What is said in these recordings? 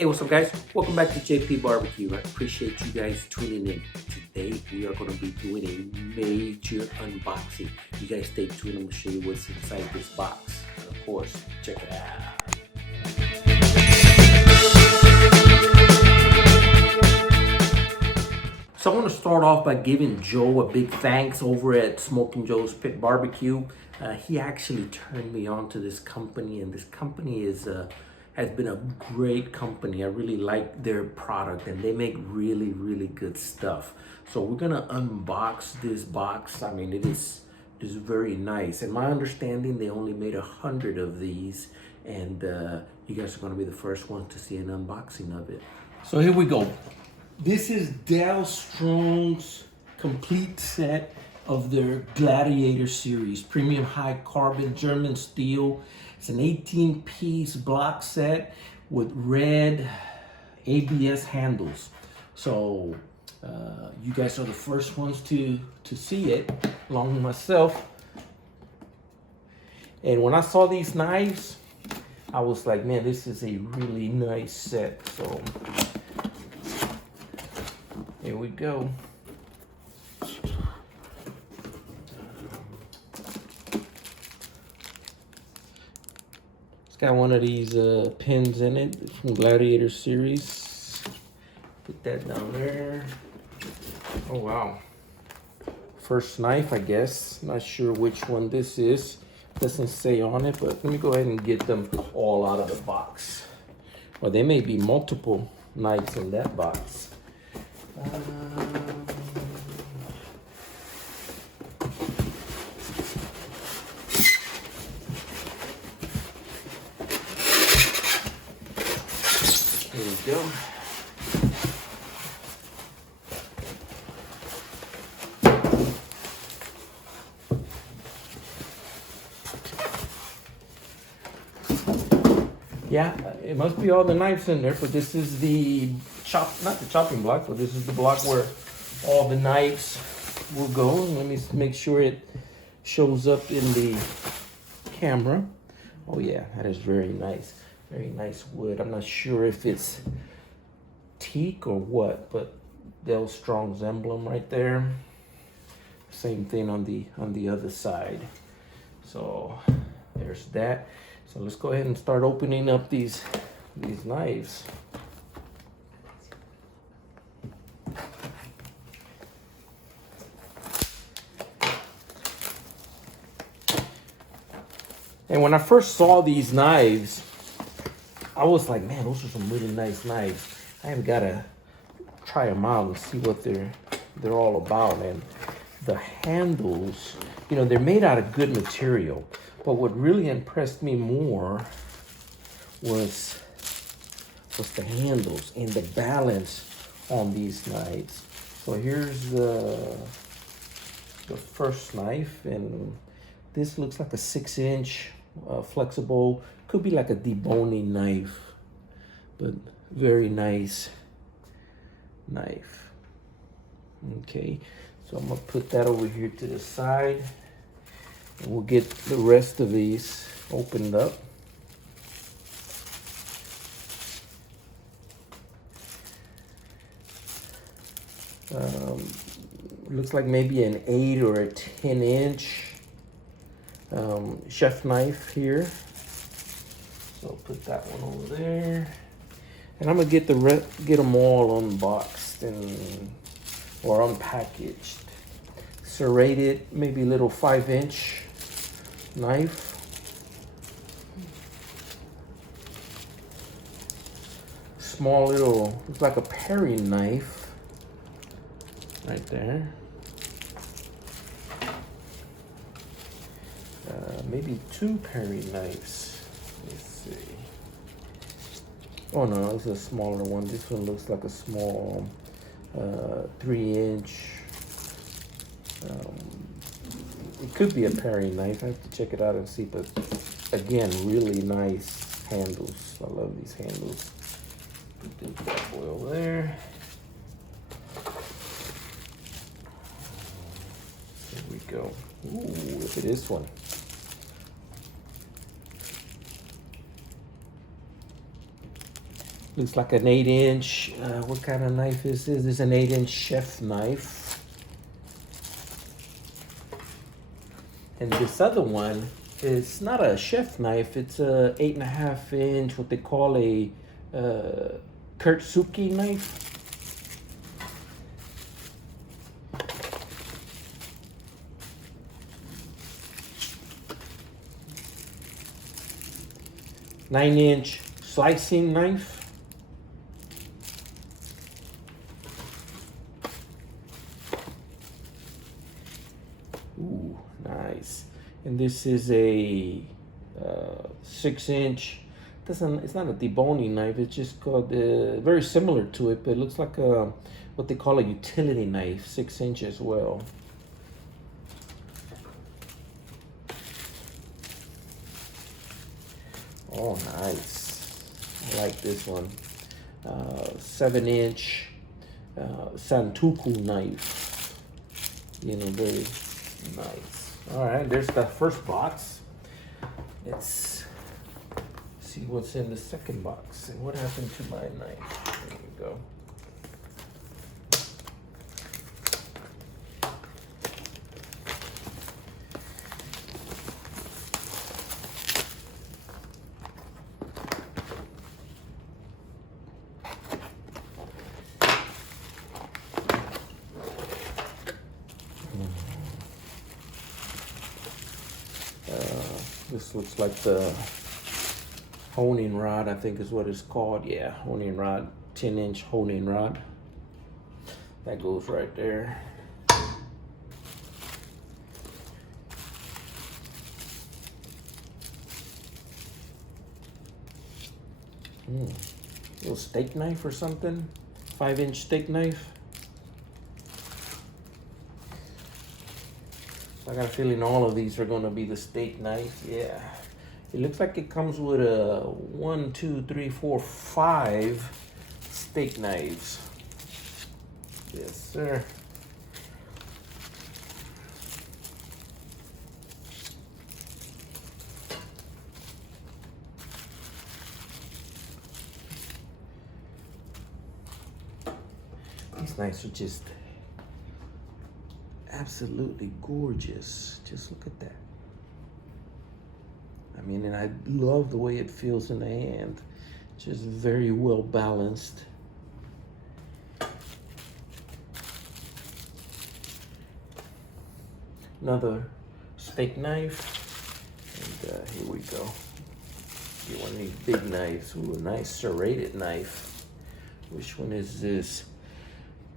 Hey, what's up, guys? Welcome back to J.P.BBQ. I appreciate you guys tuning in. Today, we are going to be doing a major unboxing. You guys stay tuned. I'm going to show you what's inside this box. And of course, check it out. So I want to start off by giving Joe a big thanks over at Smoking Joe's Pit Barbecue. He actually turned me on to this company, and this company has been a great company. I really like their product, and they make really, really good stuff. So we're gonna unbox this box. I mean, it is very nice. And my understanding, they only made 100 of these, and you guys are gonna be the first ones to see an unboxing of it. So here we go. This is Dalstrong's complete set of their Gladiator series, premium high carbon German steel. It's an 18-piece block set with red ABS handles. So you guys are the first ones to see it, along with myself. And when I saw these knives, I was like, man, this is a really nice set. So here we go. It's got one of these pins in it from Gladiator series. Put that down there. Oh wow. First knife, I guess. Not sure which one this is. Doesn't say on it, but let me go ahead and get them all out of the box. Well, there may be multiple knives in that box. Here we go. Yeah, it must be all the knives in there, but this is the not the chopping block, but this is the block where all the knives will go. Let me make sure it shows up in the camera. Oh yeah, that is very nice. Very nice wood. I'm not sure if it's teak or what, but Dalstrong's emblem right there. Same thing on the other side. So there's that. So let's go ahead and start opening up these knives. And when I first saw these knives, I was like, man, those are some really nice knives. I have got to try them out and see what they're all about. And the handles, you know, they're made out of good material. But what really impressed me more was the handles and the balance on these knives. So here's the first knife, and this looks like a 6-inch flexible, could be like a deboning knife, but very nice knife. Okay, so I'm gonna put that over here to the side, and we'll get the rest of these opened up. Looks like maybe an 8 or a 10-inch chef knife here. So put that one over there, and I'm gonna get them all unboxed or unpackaged. Serrated, maybe a little 5-inch knife. Small little, looks like a paring knife right there. Maybe 2 paring knives. Let's see. Oh no, it's a smaller one. This one looks like a small 3-inch. It could be a paring knife. I have to check it out and see, but again, really nice handles. I love these handles. Put this bad boy over there. There we go. Ooh, look at this one. Looks like an 8-inch. What kind of knife is this? This is an 8-inch chef knife. And this other one is not a chef knife. It's a 8.5-inch, what they call a Kurtsuki knife. Nine-inch slicing knife. Ooh, nice. And this is a 6-inch. It's not a deboning knife. It's just called very similar to it, but it looks like a what they call a utility knife, 6-inch as well. Oh, nice. I like this one. 7-inch Santoku knife. You know, very nice. All right, there's the first box. Let's see what's in the second box. And what happened to my knife? There you go. This looks like the honing rod, I think is what it's called. Yeah, honing rod, 10-inch honing rod. That goes right there. Little steak knife or something. 5-inch steak knife. I got a feeling all of these are going to be the steak knife. Yeah. It looks like it comes with a 1, 2, 3, 4, 5 steak knives. Yes, sir. These knives are just absolutely gorgeous. Just look at that. I mean, and I love the way it feels in the hand. Just very well balanced. Another steak knife. And here we go. Get one of these big knives. Ooh, a nice serrated knife. Which one is this?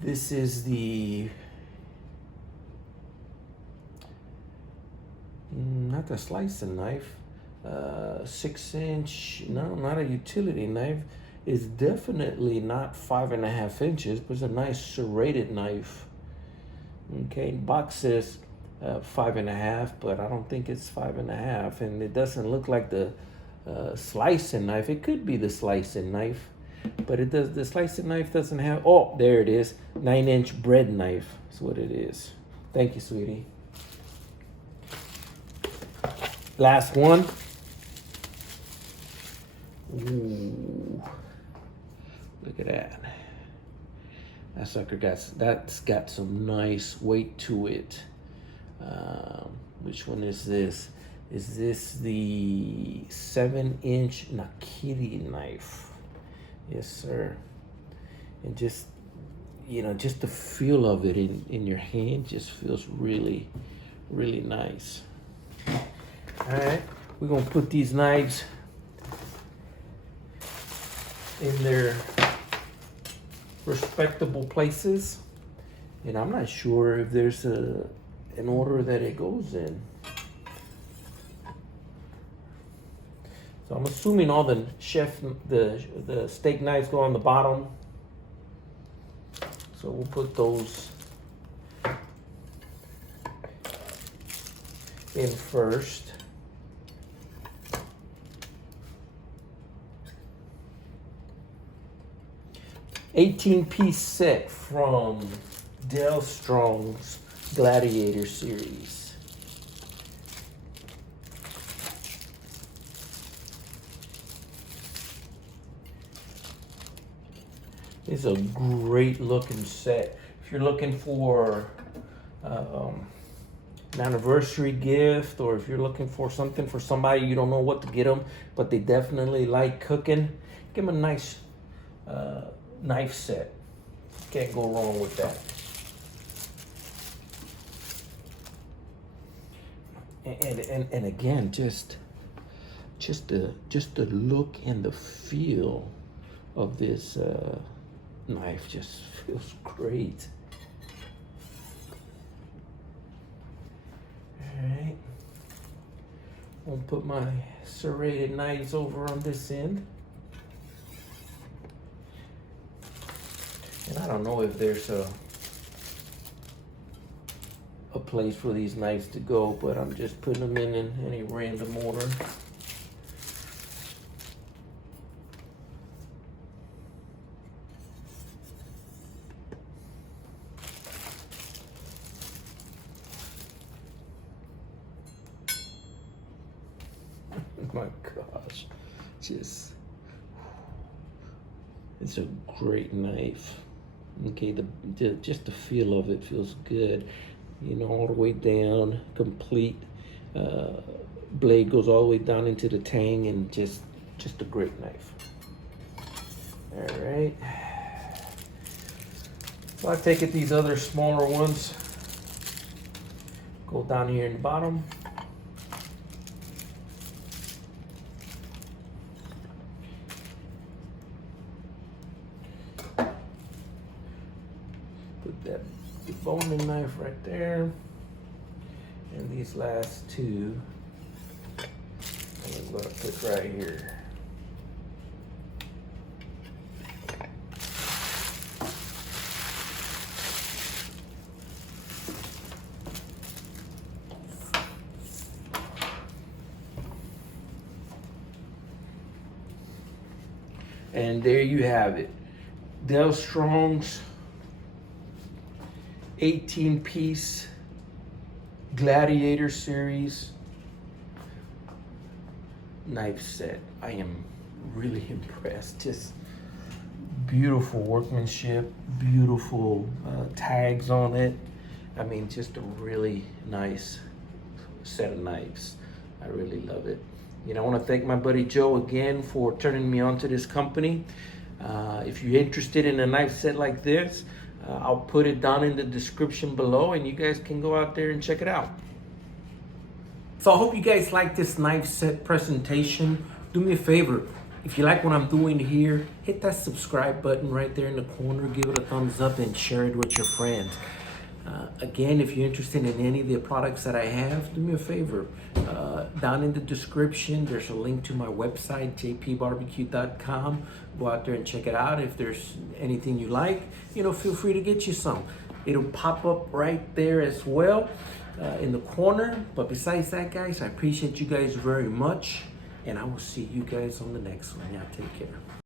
This is the not the slicing knife, 6-inch, no, not a utility knife. It's definitely not 5.5 inches, but it's a nice serrated knife. Okay, box says 5.5, but I don't think it's 5.5, and it doesn't look like the slicing knife. It could be the slicing knife, but it does. The slicing knife doesn't have. Oh, there it is. 9-inch bread knife. That's what it is. Thank you, sweetie. Last one. Ooh, look at that. That sucker that's got some nice weight to it. Which one is this? Is this the 7-inch Nakiri knife? Yes, sir. And just, you know, just the feel of it in your hand just feels really, really nice. All right, we're gonna put these knives in their respectable places, and I'm not sure if there's an order that it goes in. So I'm assuming all the steak knives go on the bottom. So we'll put those in first. $18-piece set from Dalstrong's Gladiator series. It's a great looking set. If you're looking for an anniversary gift, or if you're looking for something for somebody you don't know what to get them, but they definitely like cooking, give them a nice knife set. Can't go wrong with that. And again, just the look and the feel of this knife just feels great. All right, I'll put my serrated knives over on this end. And I don't know if there's a place for these knives to go, but I'm just putting them in any random order. My gosh, it's a great knife. Okay, just the feel of it feels good. You know, all the way down, complete. Blade goes all the way down into the tang, and just a great knife. All right. So I take it these other smaller ones go down here in the bottom. Put that boning knife right there, and these last two I'm going to put right here. And there you have it, Dalstrong's 18-piece Gladiator series knife set. I am really impressed. Just beautiful workmanship, beautiful tags on it. I mean, just a really nice set of knives. I really love it. You know, I want to thank my buddy Joe again for turning me on to this company. If you're interested in a knife set like this, I'll put it down in the description below, and you guys can go out there and check it out. So I hope you guys like this knife set presentation. Do me a favor, if you like what I'm doing here, hit that subscribe button right there in the corner, give it a thumbs up, and share it with your friends. Again, if you're interested in any of the products that I have, do me a favor. Down in the description, there's a link to my website, jpbbq.com. Go out there and check it out. If there's anything you like, you know, feel free to get you some. It'll pop up right there as well in the corner. But besides that, guys, I appreciate you guys very much, and I will see you guys on the next one. Yeah, take care.